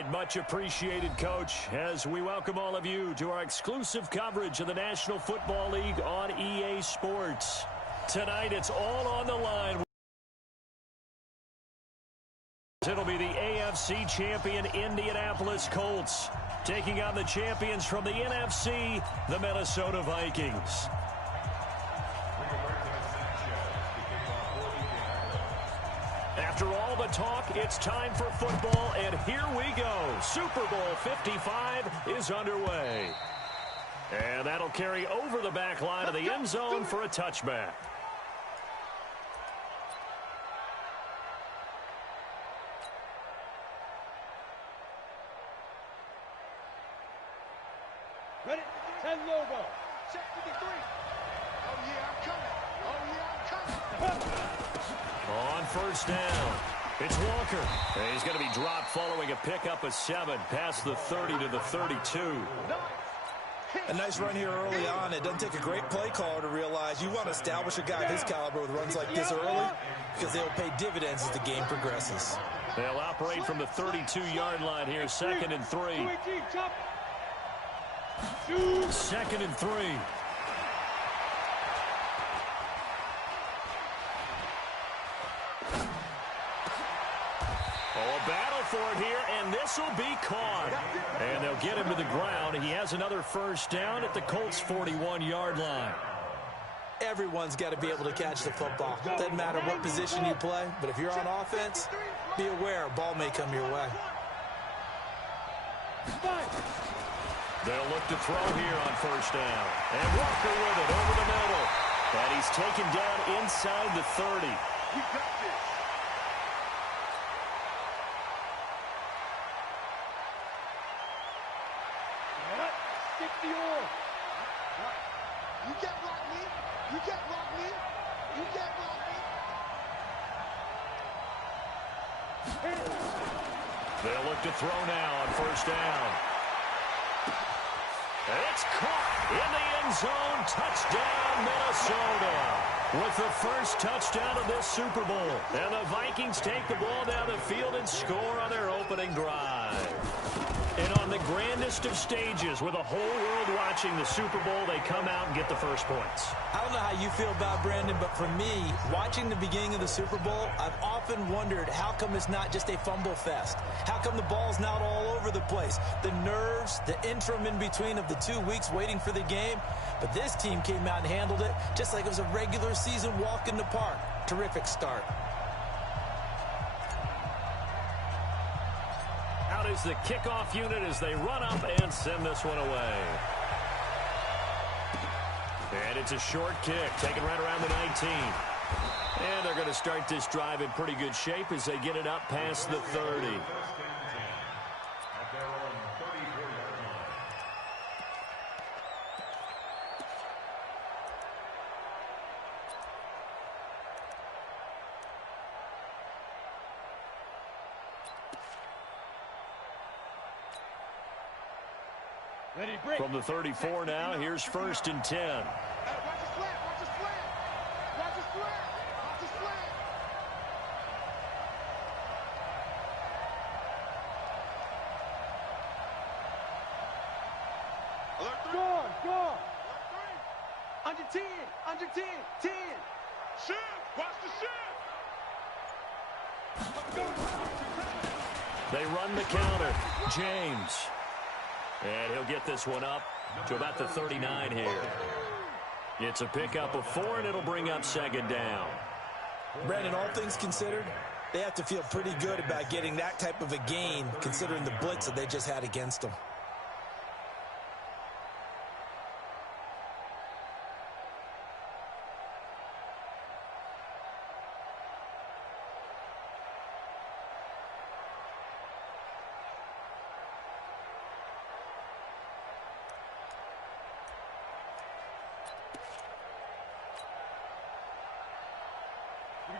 right, much appreciated, Coach, as we welcome all of you to our exclusive coverage of the National Football League on EA Sports. Tonight, it's all on the line. It'll be the AFC champion Indianapolis Colts taking on the champions from the NFC, the Minnesota Vikings. After all the talk, it's time for football, and here we go. Super Bowl 55 is underway. And that'll carry over the back line of the end zone for a touchback. Ready? 10 logo. Check 53. Oh, yeah, I'm coming. Oh, yeah, I'm coming. On first down, it's Walker. And he's going to be dropped following a pickup of 7 past the 30 to the 32. A nice run here early on. It doesn't take a great play caller to realize you want to establish a guy of his caliber with runs like this early because they'll pay dividends as the game progresses. They'll operate from the 32-yard line here, 2nd and 3. 2nd and 3. A battle for it here, and this will be caught. And they'll get him to the ground. He has another first down at the Colts' 41-yard line. Everyone's got to be able to catch the football. Doesn't matter what position you play, but if you're on offense, be aware a ball may come your way. They'll look to throw here on first down. And Walker with it over the middle. And he's taken down inside the 30. We got this. Stick the oar. You get block me. You get block me. You get block me. They'll look to throw now on first down. It's caught in the end zone. Touchdown, Minnesota. With the first touchdown of this Super Bowl. And the Vikings take the ball down the field and score on their opening drive. And on the grandest of stages, with the whole world watching the Super Bowl, they come out and get the first points. I don't know how you feel about Brandon, but for me, watching the beginning of the Super Bowl, I've often wondered how come it's not just a fumble fest? How come the ball's not all over the place? The nerves, the interim in between of the 2 weeks waiting for the game. But this team came out and handled it just like it was a regular season walk in the park. Terrific start. Out is the kickoff unit as they run up and send this one away. And it's a short kick, taken right around the 19. And they're going to start this drive in pretty good shape as they get it up past the 30. From the 34 now, here's 1st and 10. Watch the slant. Watch the slant. Watch the slant. Watch the slant. Alert 3. Gone. Alert 3. Under 10. Under 10. 10. Shift. Watch the shift. They run the counter. James. And he'll get this one up to about the 39 here. It's a pickup of 4, and it'll bring up 2nd down. Brandon, all things considered, they have to feel pretty good about getting that type of a gain considering the blitz that they just had against them.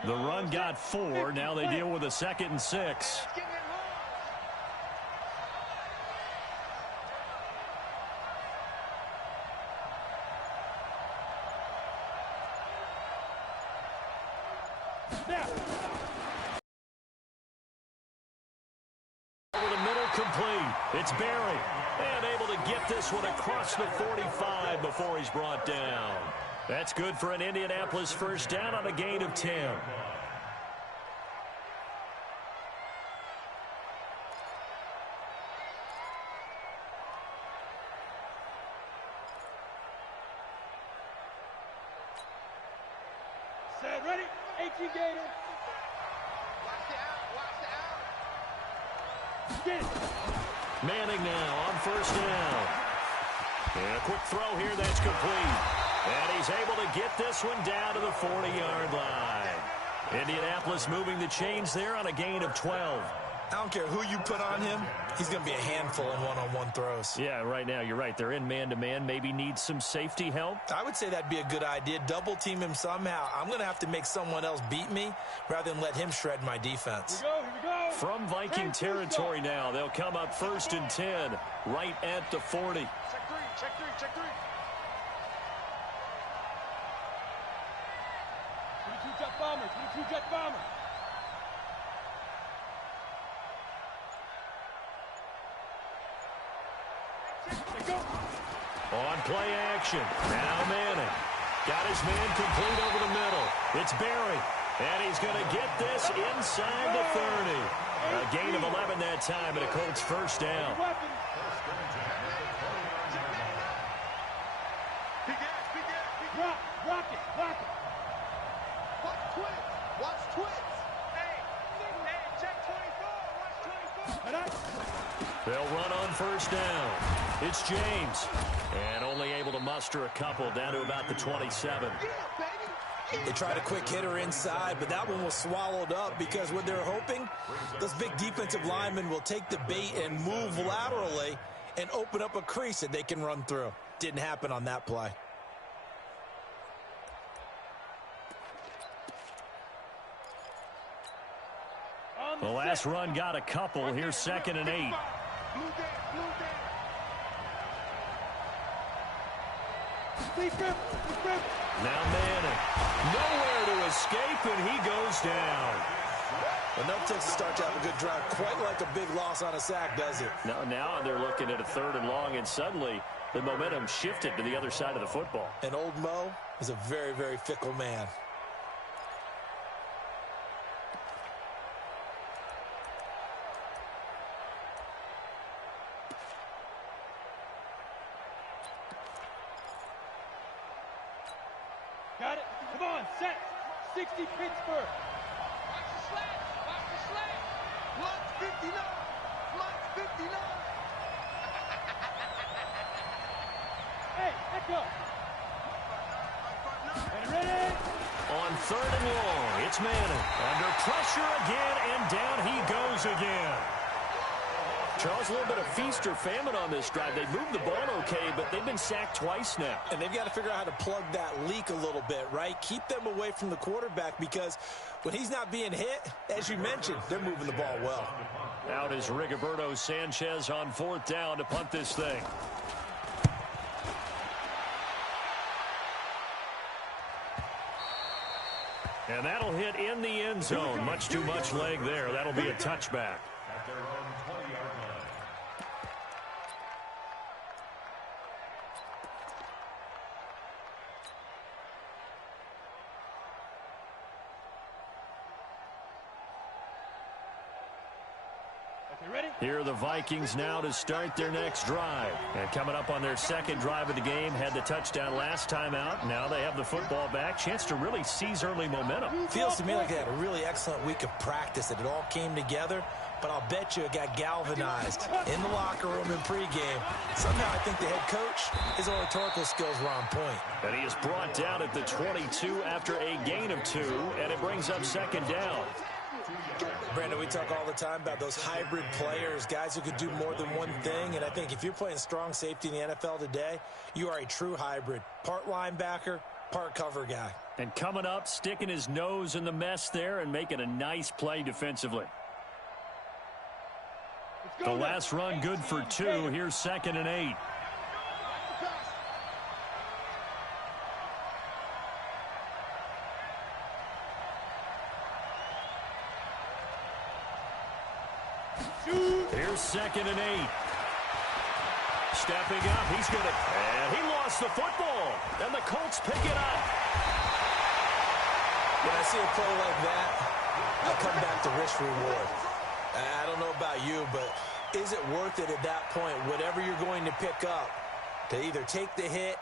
The run got 4. Now they deal with a 2nd and 6. Over the middle complete. It's Barry. And able to get this one across the 45 before he's brought down. That's good for an Indianapolis first down on a gain of 10. Set, ready? 18 Gator. Watch the out. Manning now on first down. And a quick throw here that's complete. And he's able to get this one down to the 40-yard line. Indianapolis moving the chains there on a gain of 12. I don't care who you put on him, he's going to be a handful in one-on-one throws. Yeah, right now, you're right. They're in man-to-man. Maybe need some safety help. I would say that'd be a good idea. Double team him somehow. I'm going to have to make someone else beat me rather than let him shred my defense. Here we go. From Viking territory now, they'll come up 1st and 10, right at the 40. Check three. 22 jet bomber. On play action. Now Manning. Got his man complete over the middle. It's Barry. And he's going to get this inside the 30. A gain of 11 that time, and a Colts first down. Rock it. Watch twits. Hey, check 24. Watch 24. They'll run on first down. It's James. And only able to muster a couple down to about the 27. They tried a quick hitter inside, but that one was swallowed up because what they're hoping, those big defensive linemen will take the bait and move laterally and open up a crease that they can run through. Didn't happen on that play. The last run got a couple. Here's 2nd and 8. Now Manning. Nowhere to escape, and he goes down. Well, no takes to start to have a good drive. Quite like a big loss on a sack, does it? Now they're looking at a 3rd and long, and suddenly the momentum shifted to the other side of the football. And old Mo is a very, very fickle man. Got it. Come on, set. 60 Pittsburgh. Watch the slant. Lunch 59. Hey, echo. Ready? On 3rd and long, it's Manning. Under pressure again, and down he goes again. Charles, a little bit of feast or famine on this drive. They moved the ball okay, but they've been sacked twice now. And they've got to figure out how to plug that leak a little bit, right? Keep them away from the quarterback because when he's not being hit, as you mentioned, they're moving the ball well. Out is Rigoberto Sanchez on 4th down to punt this thing. And that'll hit in the end zone. Much too much leg there. That'll be a touchback. Here are the Vikings now to start their next drive. And coming up on their 2nd drive of the game, had the touchdown last time out. Now they have the football back. Chance to really seize early momentum. Feels to me like they had a really excellent week of practice, that it all came together. But I'll bet you it got galvanized in the locker room in pregame. Somehow I think the head coach, his oratorical skills were on point. And he is brought down at the 22 after a gain of 2, and it brings up 2nd down. Brandon, we talk all the time about those hybrid players, guys who could do more than one thing. And I think if you're playing strong safety in the NFL today, you are a true hybrid. Part linebacker, part cover guy. And coming up, sticking his nose in the mess there and making a nice play defensively. The last run good for 2. Here's 2nd and 8. Here's 2nd and 8. Stepping up, he's going to, and he lost the football. And the Colts pick it up. When I see a play like that, I come back to risk reward. I don't know about you, but is it worth it at that point, whatever you're going to pick up, to either take the hit,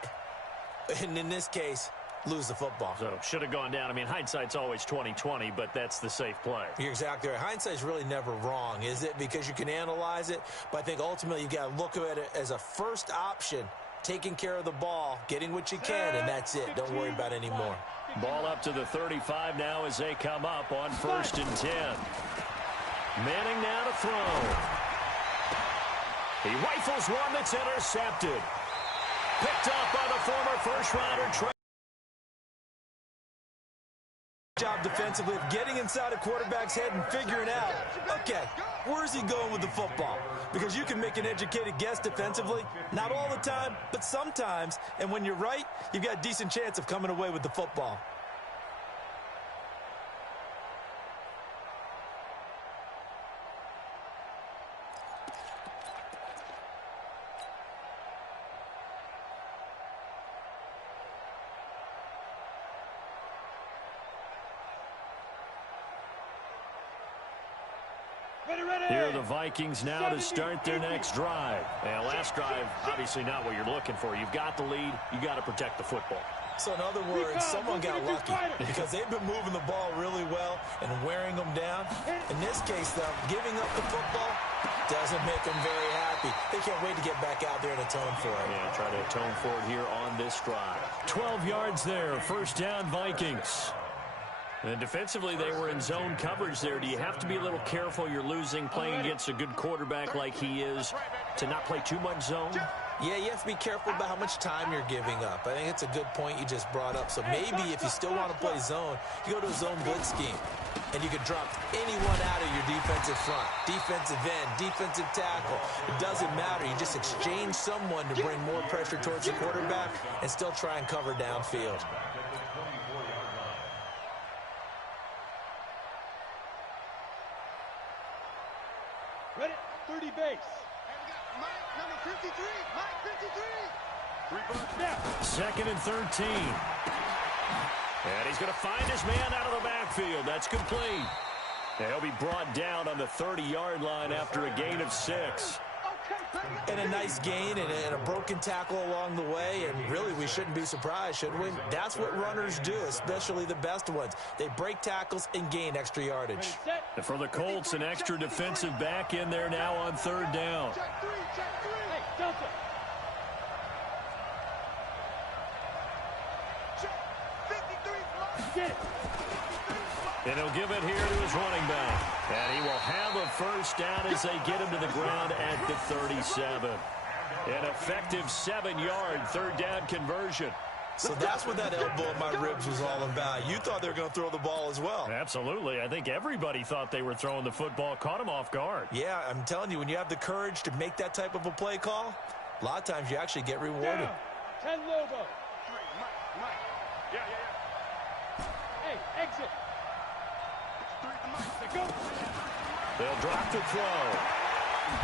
and in this case, lose the football? So should have gone down. I mean, hindsight's always 20/20, but that's the safe play. You're exactly right. Hindsight's really never wrong, is it? Because you can analyze it, but I think ultimately you got to look at it as a first option, taking care of the ball, getting what you can, and that's it. Don't worry about any more. Ball up to the 35 now as they come up on 1st and 10. Manning now to throw. He rifles one that's intercepted. Picked up by the former first-rounder. Job defensively of getting inside a quarterback's head and figuring out, okay, where's he going with the football? Because you can make an educated guess defensively, not all the time, but sometimes, and when you're right, you've got a decent chance of coming away with the football. Here are the Vikings now to start their next drive. And last drive, obviously not what you're looking for. You've got the lead. You got to protect the football. So in other words, someone got lucky because they've been moving the ball really well and wearing them down. In this case, though, giving up the football doesn't make them very happy. They can't wait to get back out there and atone for it. Yeah, try to atone for it here on this drive. 12 yards there, 1st down Vikings. And defensively, they were in zone coverage there. Do you have to be a little careful? You're losing, playing against a good quarterback like he is, to not play too much zone? Yeah, you have to be careful about how much time you're giving up. I think it's a good point you just brought up. So maybe if you still want to play zone, you go to a zone blitz scheme. And you can drop anyone out of your defensive front, defensive end, defensive tackle. It doesn't matter. You just exchange someone to bring more pressure towards the quarterback and still try and cover downfield. Ready? 30 base. Mike, number 53. Mike, 53. 2nd and 13. And he's going to find his man out of the backfield. That's complete. And he'll be brought down on the 30-yard line after a gain of 6. And a nice gain and a broken tackle along the way, and really we shouldn't be surprised, should we? That's what runners do, especially the best ones. They break tackles and gain extra yardage. And for the Colts, an extra defensive back in there now on 3rd down. Check three. Hey, Delta. Check 53. Get it. And he'll give it here to his running back. And he will have a 1st down as they get him to the ground at the 37. An effective 7-yard 3rd down conversion. So that's what that elbow in my ribs was all about. You thought they were going to throw the ball as well. Absolutely. I think everybody thought they were throwing the football, caught him off guard. Yeah, I'm telling you, when you have the courage to make that type of a play call, a lot of times you actually get rewarded. Down. 10 logo. Mike. Yeah. Hey, exit. They'll drop the throw.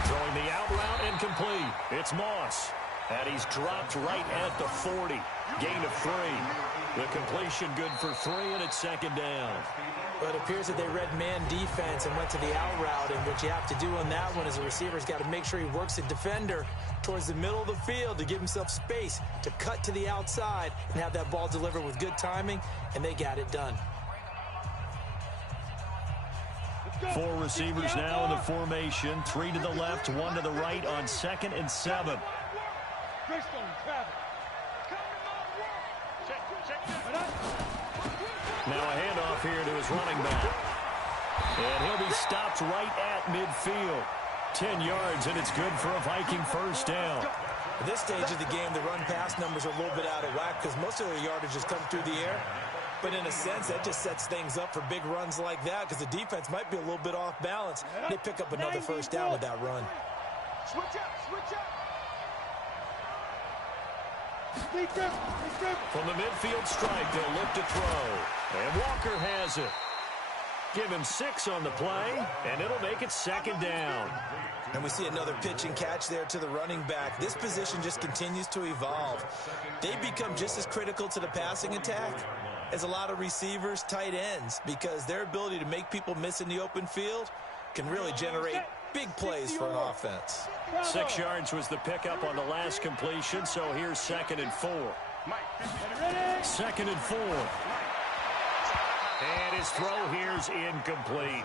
Throwing the out route incomplete. It's Moss. And he's dropped right at the 40. Gain of 3. The completion good for 3, and it's 2nd down. But it appears that they read man defense and went to the out route, and what you have to do on that one is a receiver's got to make sure he works the defender towards the middle of the field to give himself space to cut to the outside and have that ball delivered with good timing, and they got it done. 4 receivers now in the formation. 3 to the left, 1 to the right on 2nd and 7. Now a handoff here to his running back. And he'll be stopped right at midfield. 10 yards, and it's good for a Viking 1st down. At this stage of the game, the run-pass numbers are a little bit out of whack because most of their yardage has come through the air. But in a sense, that just sets things up for big runs like that because the defense might be a little bit off balance. They pick up another 1st down with that run. Switch up. From the midfield strike, they'll look to throw. And Walker has it. Give him 6 on the play, and it'll make it 2nd down. And we see another pitch and catch there to the running back. This position just continues to evolve. They become just as critical to the passing attack as a lot of receivers, tight ends, because their ability to make people miss in the open field can really generate big plays for an offense. 6 yards was the pickup on the last completion, so here's 2nd and 4. 2nd and 4. And his throw here's incomplete.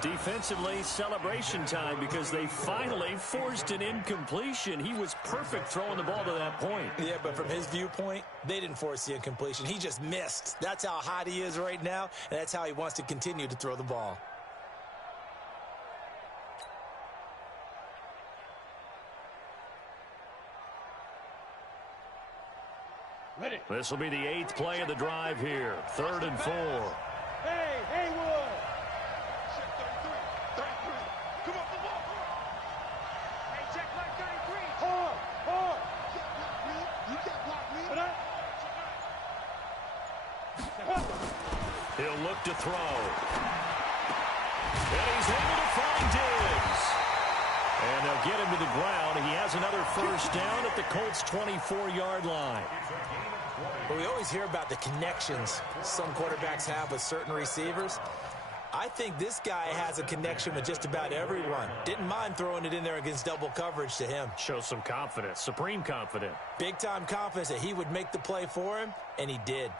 Defensively, celebration time because they finally forced an incompletion. He was perfect throwing the ball to that point. Yeah, but from his viewpoint, they didn't force the incompletion. He just missed. That's how hot he is right now, and that's how he wants to continue to throw the ball. This will be the 8th play of the drive here. 3rd and 4. Hey, Haywood! 33. Come on, come on. Hey, check my 33. Hard. You can't block me. He'll look to throw. And he's able to find Diggs. And they'll get him to the ground. He has another 1st down at the Colts' 24-yard line. But we always hear about the connections some quarterbacks have with certain receivers. I think this guy has a connection with just about everyone. Didn't mind throwing it in there against double coverage to him. Shows some confidence, supreme confidence. Big-time confidence that he would make the play for him, and he did.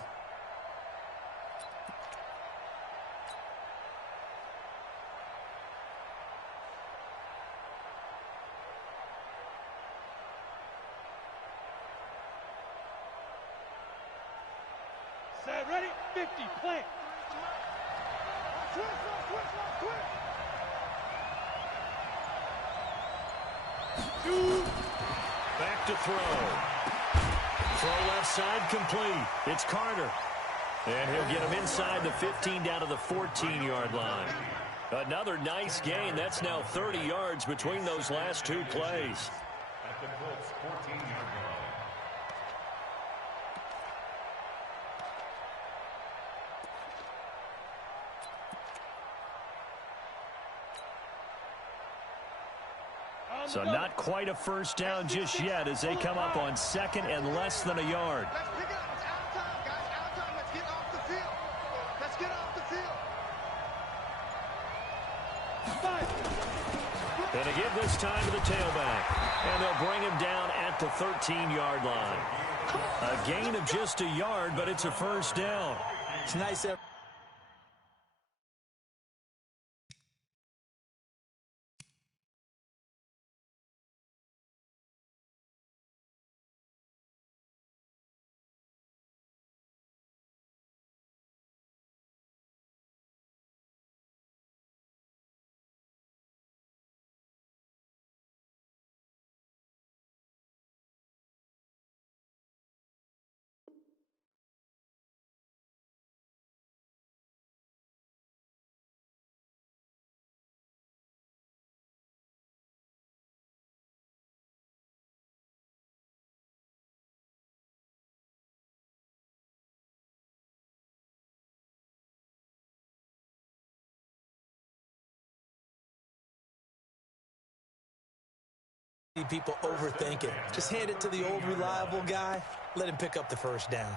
Set, ready, 50, plant. Switch. Back to throw. Throw left side complete. It's Carter. And he'll get him inside the 15 down to the 14-yard line. Another nice gain. That's now 30 yards between those last 2 plays. At the Colts' 14-yard line. So not quite a 1st down just yet as they come up on 2nd and less than a yard. Let's pick it up. It's out of time, guys. Out of time. Let's get off the field. Let's get off the field. Going to give this time to the tailback. And they'll bring him down at the 13-yard line. A gain of just a yard, but it's a 1st down. It's nice. People overthink it. Just hand it to the old reliable guy. Let him pick up the 1st down.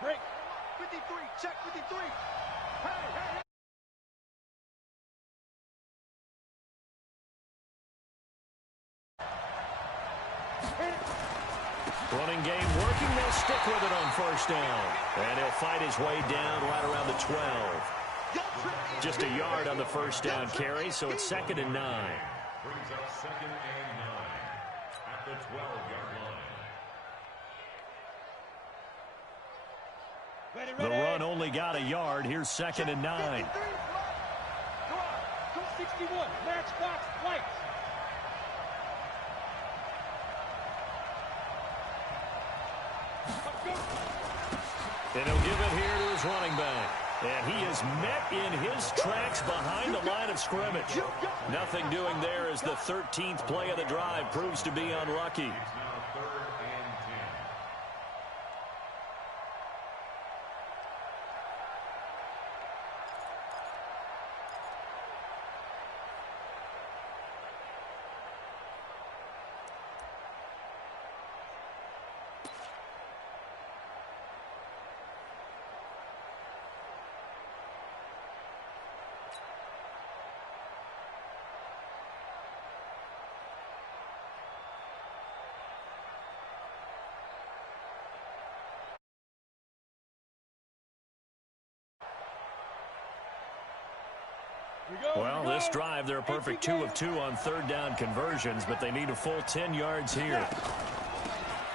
Break. 53. Check 53. Hey. Running game working. They'll stick with it on 1st down. And he'll fight his way down right around the 12. Just a yard on the 1st down carry, so it's 2nd and 9. Brings up 2nd and 9 at the 12-yard line. The run only got a yard. Here's 2nd and 9. Come on. 261. Matchbox lights. And he'll give it here to his running back. And he is met in his tracks behind the line of scrimmage. Nothing doing there as the 13th play of the drive proves to be unlucky. It's now 3rd and 10. Well, this drive, they're a perfect 2 of 2 on 3rd down conversions, but they need a full 10 yards here.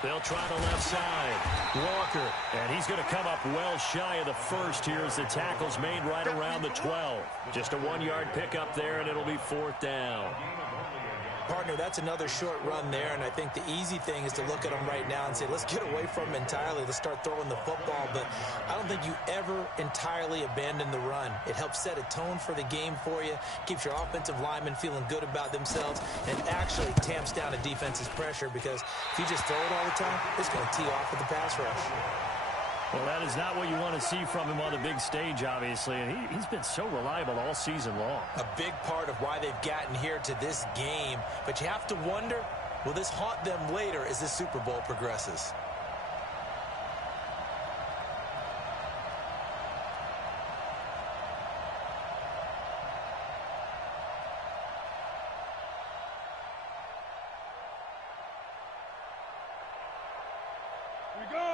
They'll try the left side. Walker, and he's going to come up well shy of the first here as the tackle's made right around the 12. Just a 1-yard pickup there, and it'll be 4th down. Partner, that's another short run there, and I think the easy thing is to look at them right now and say, let's get away from them entirely. Let's start throwing the football, but I don't think you ever entirely abandon the run. It helps set a tone for the game for you, keeps your offensive linemen feeling good about themselves, and actually tamps down a defense's pressure because if you just throw it all the time, it's going to tee off with the pass rush. Well, that is not what you want to see from him on the big stage, obviously, and he's been so reliable all season long. A big part of why they've gotten here to this game, but you have to wonder, will this haunt them later as this Super Bowl progresses?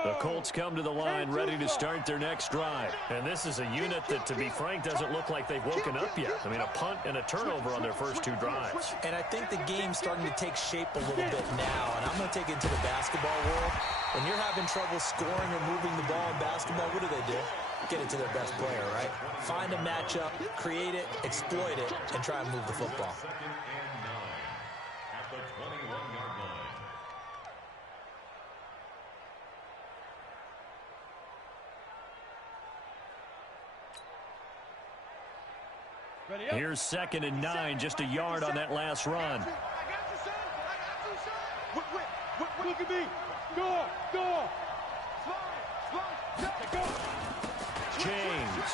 The Colts come to the line ready to start their next drive. And this is a unit that, to be frank, doesn't look like they've woken up yet. I mean, a punt and a turnover on their first 2 drives. And I think the game's starting to take shape a little bit now. And I'm going to take it into the basketball world. When you're having trouble scoring or moving the ball in basketball, what do? Get it to their best player, right? Find a matchup, create it, exploit it, and try and move the football. 2nd and 9 at the 21-yard line. Here's 2nd and 9, just a yard on that last run. Look at me. Go. James.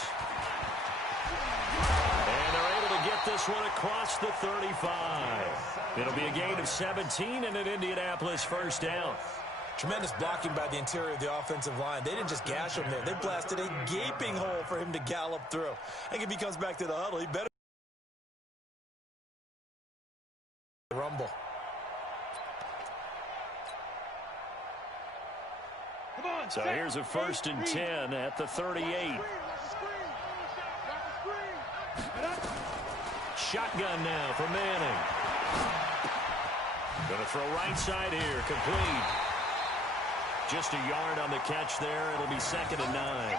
And they're able to get this one across the 35. It'll be a gain of 17 and an Indianapolis first down. Tremendous blocking by the interior of the offensive line. They didn't just gash him there. They blasted a gaping hole for him to gallop through. I think if he comes back to the huddle, he better rumble. So here's a 1st and 10 at the 38. Shotgun now for Manning. Going to throw right side here, complete. Just a yard on the catch there. It'll be 2nd and 9.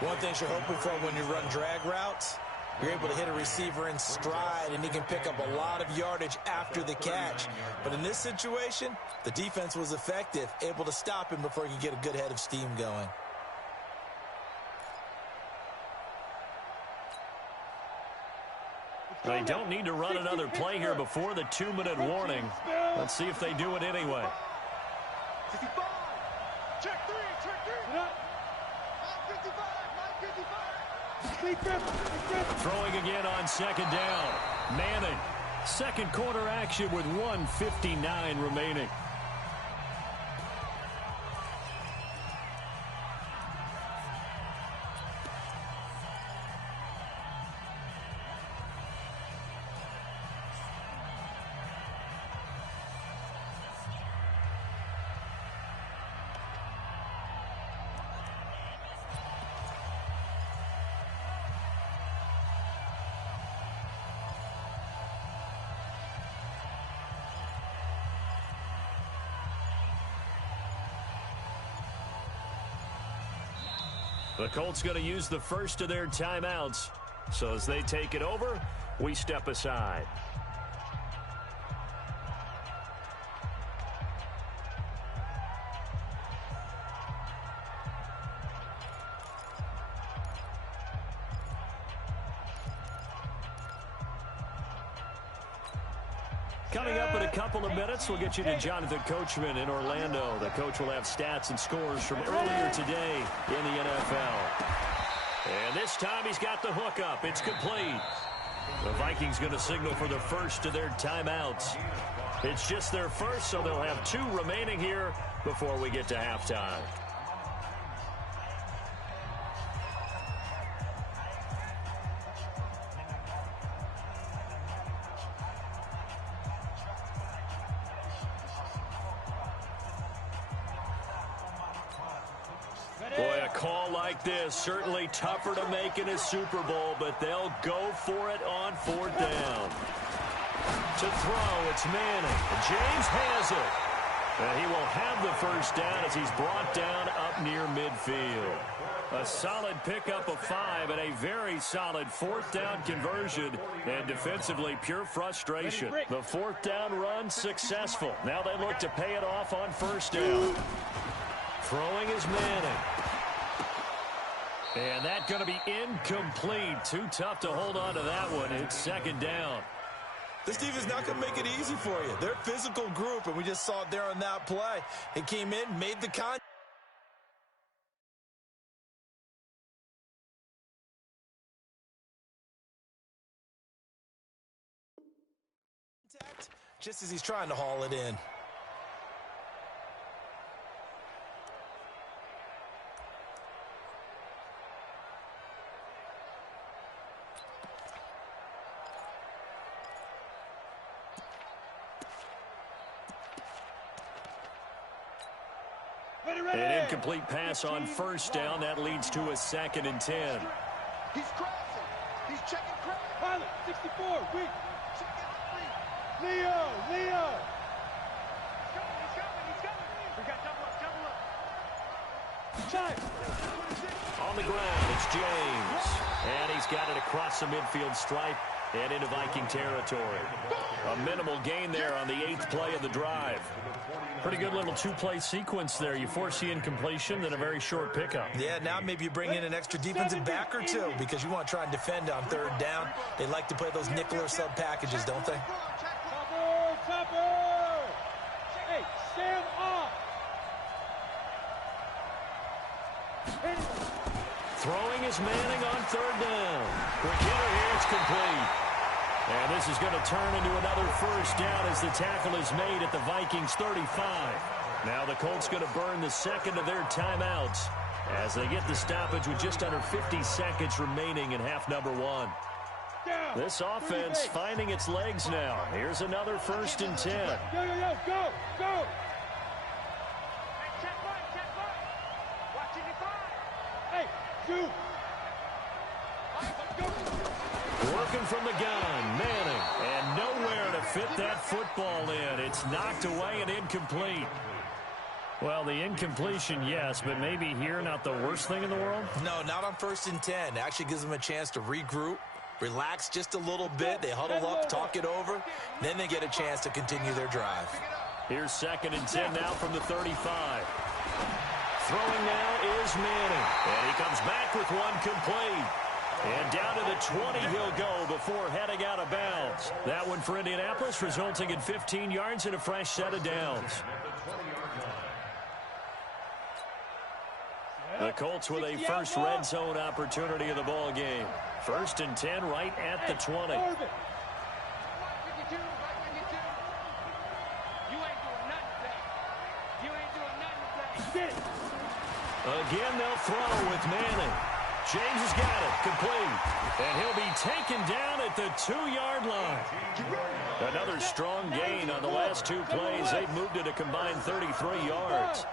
One thing you're hoping for when you run drag routes, you're able to hit a receiver in stride, and he can pick up a lot of yardage after the catch. But in this situation, the defense was effective, able to stop him before he could get a good head of steam going. They don't need to run another play here before the 2-minute warning. Let's see if they do it anyway. 65. Check 3. Throwing again on 2nd down. Manning. Second quarter action with 1:59 remaining. The Colts going to use the first of their timeouts. So as they take it over, we step aside. Coming up in a couple of minutes, we'll get you to Jonathan Coachman in Orlando. The coach will have stats and scores from earlier today in the NFL. And this time he's got the hook up. It's complete. The Vikings going to signal for the first of their timeouts. It's just their first, so they'll have 2 remaining here before we get to halftime. Boy, a call like this, certainly tougher to make in a Super Bowl, but they'll go for it on 4th down. To throw, it's Manning. James has it. And he will have the first down as he's brought down up near midfield. A solid pickup of 5 and a very solid 4th down conversion. And defensively, pure frustration. The 4th down run successful. Now they look to pay it off on 1st down. Throwing is Manning. And that's going to be incomplete. Too tough to hold on to that one. It's 2nd down. This defense not going to make it easy for you. They're a physical group, and we just saw it there on that play. It came in, made the contact. Just as he's trying to haul it in. An incomplete pass on 1st down. That leads to a 2nd and 10. He's crossing. He's checking crack. Pilot, 64, weak. Checking Leo. He's coming. We got double up. Time. On the ground, it's James. And he's got it across the midfield stripe and into Viking territory. A minimal gain there on the 8th play of the drive. Pretty good little 2-play sequence there. You force the incompletion, then a very short pickup. Yeah, now maybe you bring in an extra defensive back or 2 because you want to try and defend on 3rd down. They like to play those nickel or sub packages, don't they? Topper! Hey, stand off! Throwing is Manning on 3rd down. Quick hitter here, it's complete. And this is going to turn into another first down as the tackle is made at the Vikings 35. Now the Colts going to burn the 2nd of their timeouts as they get the stoppage with just under 50 seconds remaining in half number 1. This offense finding its legs now. Here's another 1st and 10. Go! Hey, shoot! Working from the gun, Manning, and nowhere to fit that football in. It's knocked away and incomplete. Well, the incompletion, yes, but maybe here not the worst thing in the world? No, not on 1st and 10. Actually gives them a chance to regroup, relax just a little bit. They huddle up, talk it over, then they get a chance to continue their drive. Here's 2nd and 10 now from the 35. Throwing now is Manning, and he comes back with one complete. And down to the 20 he'll go before heading out of bounds. That one for Indianapolis, resulting in 15 yards and a fresh set of downs. The Colts with a first red zone opportunity of the ball game. 1st and 10 right at the 20. Again, they'll throw with Manning. James has got it, complete. And he'll be taken down at the 2-yard line. Another strong gain on the last 2 plays. They've moved it a combined 33 yards.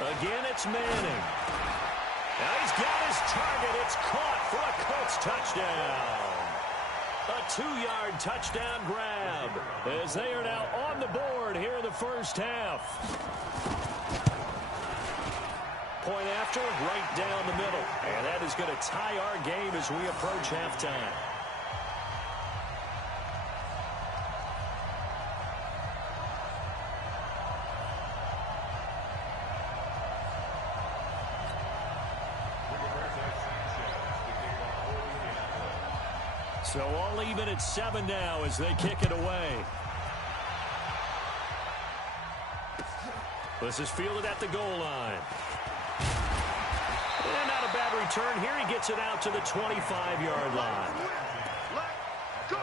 Again, it's Manning. Now he's got his target. It's caught for a Colts touchdown. A 2-yard touchdown grab as they are now on the board here in the first half. Point after, right down the middle. And that is going to tie our game as we approach halftime. So all even at 7 now as they kick it away. This is fielded at the goal line. And not a bad return here. He gets it out to the 25-yard line. Let's go.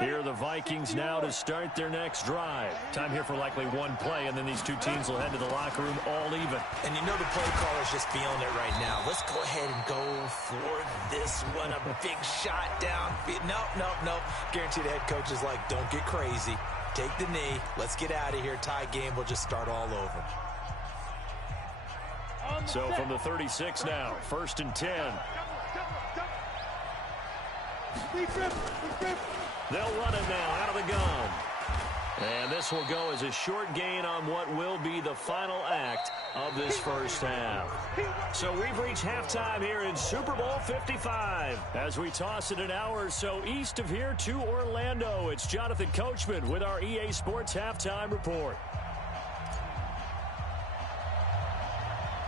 Here are the Vikings now to start their next drive. Time here for likely one play, and then these two teams will head to the locker room all even. And you know the play caller's just feeling it right now. Let's go ahead and go for this one. A big shot down. Nope. Guarantee the head coach is like, don't get crazy. Take the knee. Let's get out of here. Tie game. We'll just start all over. So from the 36 now, 1st and 10. They'll run it now out of the gun. And this will go as a short gain on what will be the final act of this first half. So we've reached halftime here in Super Bowl 55. As we toss it an hour or so east of here to Orlando, it's Jonathan Coachman with our EA Sports Halftime Report.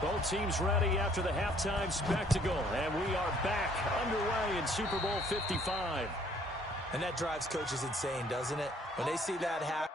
Both teams ready after the halftime spectacle, and we are back underway in Super Bowl 55. And that drives coaches insane, doesn't it? When they see that happen.